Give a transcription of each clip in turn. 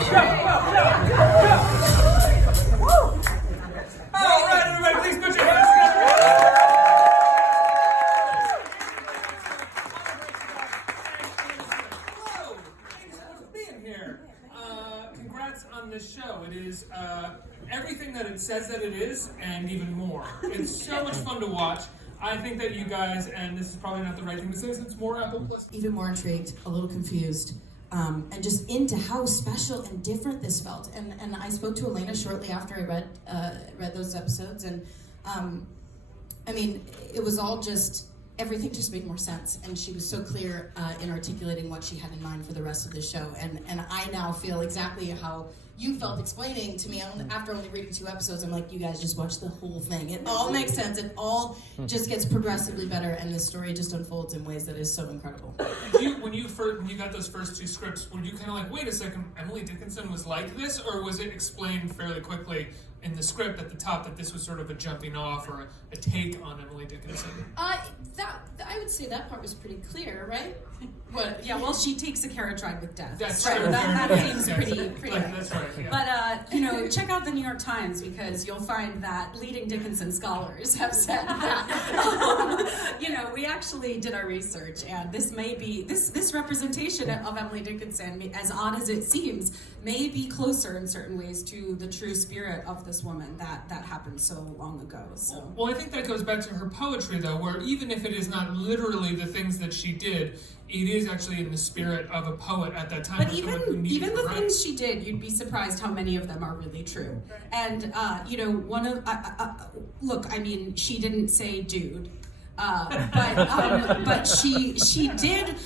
All right, everybody, please put your hands together. Hello, thanks for being here. Congrats on this show. It is everything that it says that it is, and even more. It's so much fun to watch. I think that you guys, and this is probably not the right thing to say since more Apple Plus. Even more intrigued, a little confused, and just into how special and different this felt. And I spoke to Elena shortly after I read those episodes, and I mean, it was all just, everything just made more sense, and she was so clear in articulating what she had in mind for the rest of the show, and I now feel exactly how you felt explaining to me after only reading 2 episodes. I'm like, you guys just watch the whole thing. It all makes sense. It all just gets progressively better, and the story just unfolds in ways that is so incredible. When you got those first 2 scripts, were you kind of like, wait a second, Emily Dickinson was like this, or was it explained fairly quickly in the script at the top that this was sort of a jumping off or a take on Emily Dickinson? I would say that part was pretty clear, right? But yeah, well, she takes a carriage ride with death. That's right. true. That seems pretty. That's right. Yeah. But check out the New York Times, because you'll find that leading Dickinson scholars have said that. We actually did our research, and this may be this representation of Emily Dickinson, as odd as it seems, may be closer in certain ways to the true spirit of this woman that happened so long ago. So. Well, I think that goes back to her poetry, though, where even if it is not literally the things that she did, it is actually in the spirit of a poet at that time. But even the things she did, you'd be surprised how many of them are really true. And one of look, I mean, she didn't say dude. But she did.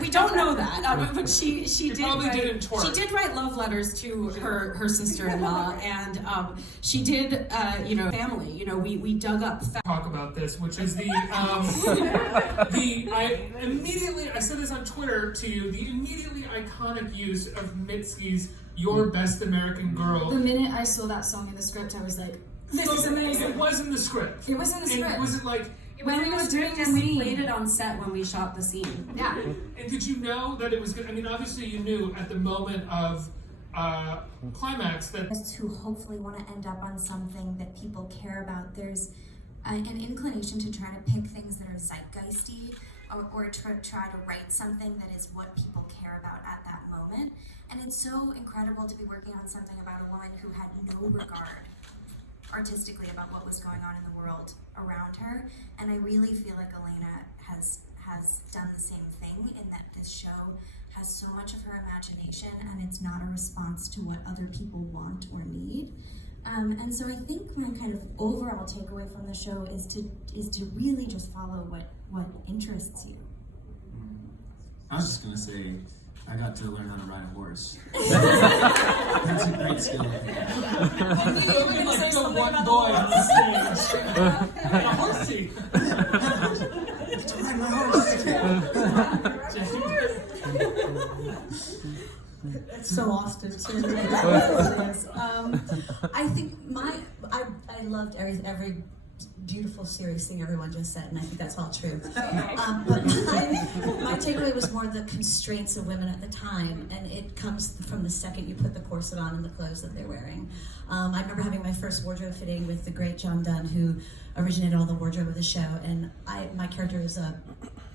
We don't know that. But she did. Probably didn't twerk. She did write love letters to her sister-in-law, and she did. Family. We dug up. Talk about this, which is I said this on Twitter to you. The immediately iconic use of Mitski's "Your Best American Girl." The minute I saw that song in the script, I was like, "This is amazing." It was in the script. It was in the script. And was it like? When we were doing the and we scene. played it on set when we shot the scene. Yeah. And did you know that it was good? I mean, obviously you knew at the moment of climax that who hopefully want to end up on something that people care about. There's an inclination to try to pick things that are zeitgeisty or try to write something that is what people care about at that moment. And it's so incredible to be working on something about a woman who had no regard artistically about what was going on in the world around her, and I really feel like Elena has done the same thing, in that this show has so much of her imagination, and it's not a response to what other people want or need. And so I think my kind of overall takeaway from the show is to really just follow what interests you. I was just gonna say, I got to learn how to ride a horse. That's a great skill. Like the one boy on the stage. A horsey. To ride my horse. It's so Austin too. I think I loved every beautiful, serious thing everyone just said, and I think that's all true. But my takeaway was more the constraints of women at the time, and it comes from the second you put the corset on and the clothes that they're wearing. I remember having my first wardrobe fitting with the great John Dunn, who originated all the wardrobe of the show, and my character is a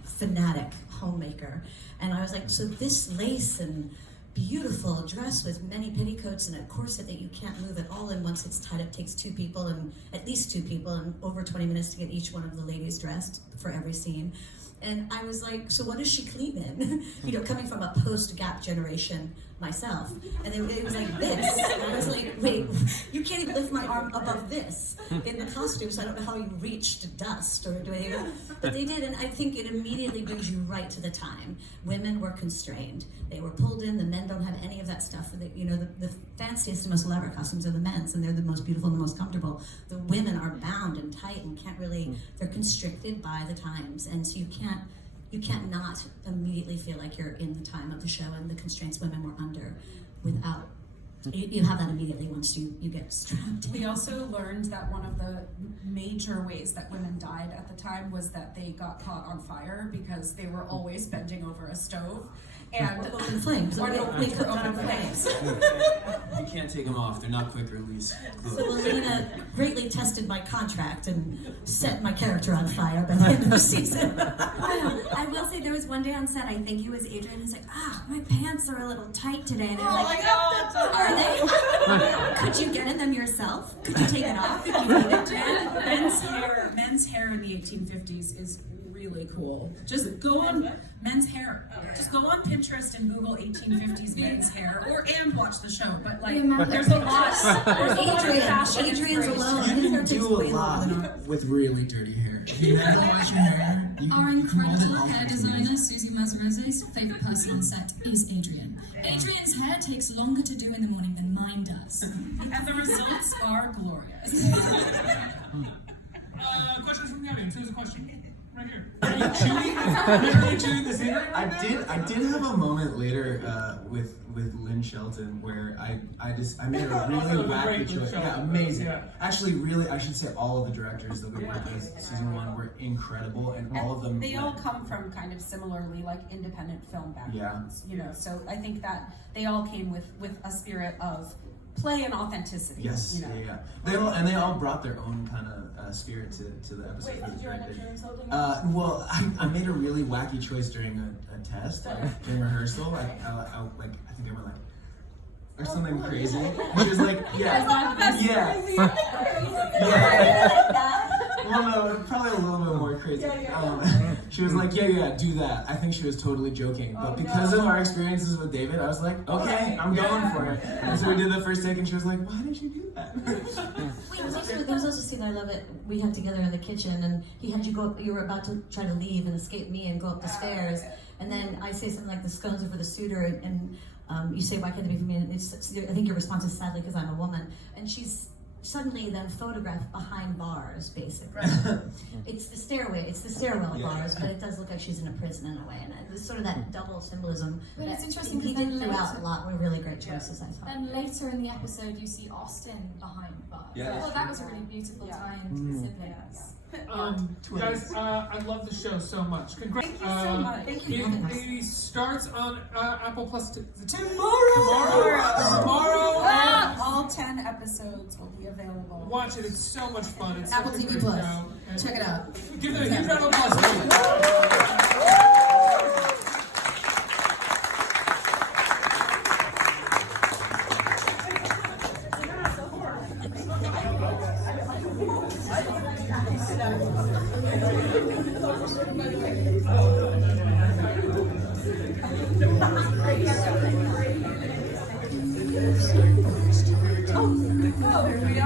fanatic homemaker, and I was like, so this lace and beautiful dress with many petticoats and a corset that you can't move at all, and once it's tied up takes at least two people and over 20 minutes to get each one of the ladies dressed for every scene. And I was like, so what does she clean in? Coming from a post-Gap generation myself. And it was like this. And I was like, wait, you can't even lift my arm above this in the costume, so I don't know how you reached dust or do anything. But they did, and I think it immediately brings you right to the time. Women were constrained. They were pulled in. The men don't have any of that stuff. The fanciest and most elaborate costumes are the men's, and they're the most beautiful and the most comfortable. The women are bound and tight and can't really, they're constricted by the times. And so you can't not immediately feel like you're in the time of the show and the constraints women were under without you have that immediately once you get strapped. We also learned that one of the major ways that women died at the time was that they got caught on fire because they were always bending over a stove. And Open flames. or They open open flames. You can't take them off. They're not quick release. So Elena greatly tested my contract and set my character on fire by the end of the season. I will say there was one day on set, I think it was Adrian, who's like, my pants are a little tight today. And I'm like, are they? Could you get in them yourself? Could you take it off if you needed to? Men's hair in the 1850s is really cool. Just go on men's hair. Just go on Pinterest and Google 1850s men's hair, and watch the show. But like, there's a lot. There's a lot of fashion Adrian's inspiration. alone. You can do a lot with really dirty hair. If you never wash your hair, you Our can incredible hold it hair off. designer, Susie Mazzarese's favourite person on set is Adrian. Adrian's hair takes longer to do in the morning than mine does. And the results are glorious. Questions from the audience. Who's a question? Right here. Are you chewing? Literally chewing the scenery right now? I did have a moment later with Lynn Shelton where I made a really Also wacky great choice. Shelton. Yeah, amazing. Yeah. Actually, really, I should say all of the directors that we worked with season 1 were incredible, and all of them. They all come from kind of similarly like independent film backgrounds, you know. So I think that they all came with a spirit of play and authenticity. Yes, you know. yeah. They all brought their own kind of spirit to the episode. Wait, did you end up doing something? Well, I made a really wacky choice during a test, during rehearsal. I think I went like, or something crazy. She was like, yeah. Well, no, probably a little bit more crazy. She was like, yeah, do that. I think she was totally joking. But because of our experiences with David, I was like, okay, I'm going for it. And so we did the first take, and she was like, why did you do that? There was also a scene I love it. We had together in the kitchen, and he had you go up. You were about to try to leave and escape me and go up the stairs, and then I say something like the scones are for the suitor, and you say why can't they be for me? And I think your response is sadly because I'm a woman, and she's suddenly then photographed behind bars, basically. It's the stairwell bars, but it does look like she's in a prison in a way, and it's sort of that double symbolism. But it's interesting He because did then throughout later- a lot. Were really great choices, I thought. Then later in the episode, you see Austin behind bars. Yeah, Well, that was a really beautiful tie into the siblings. Guys, I love the show so much. Congrats. Thank you so much. Thank you. It starts on Apple Plus tomorrow. All 10 episodes will be available. Watch it. It's so much fun. It's Apple such a TV great Plus. show. And Check it out. Give it a huge round of applause. Oh, here we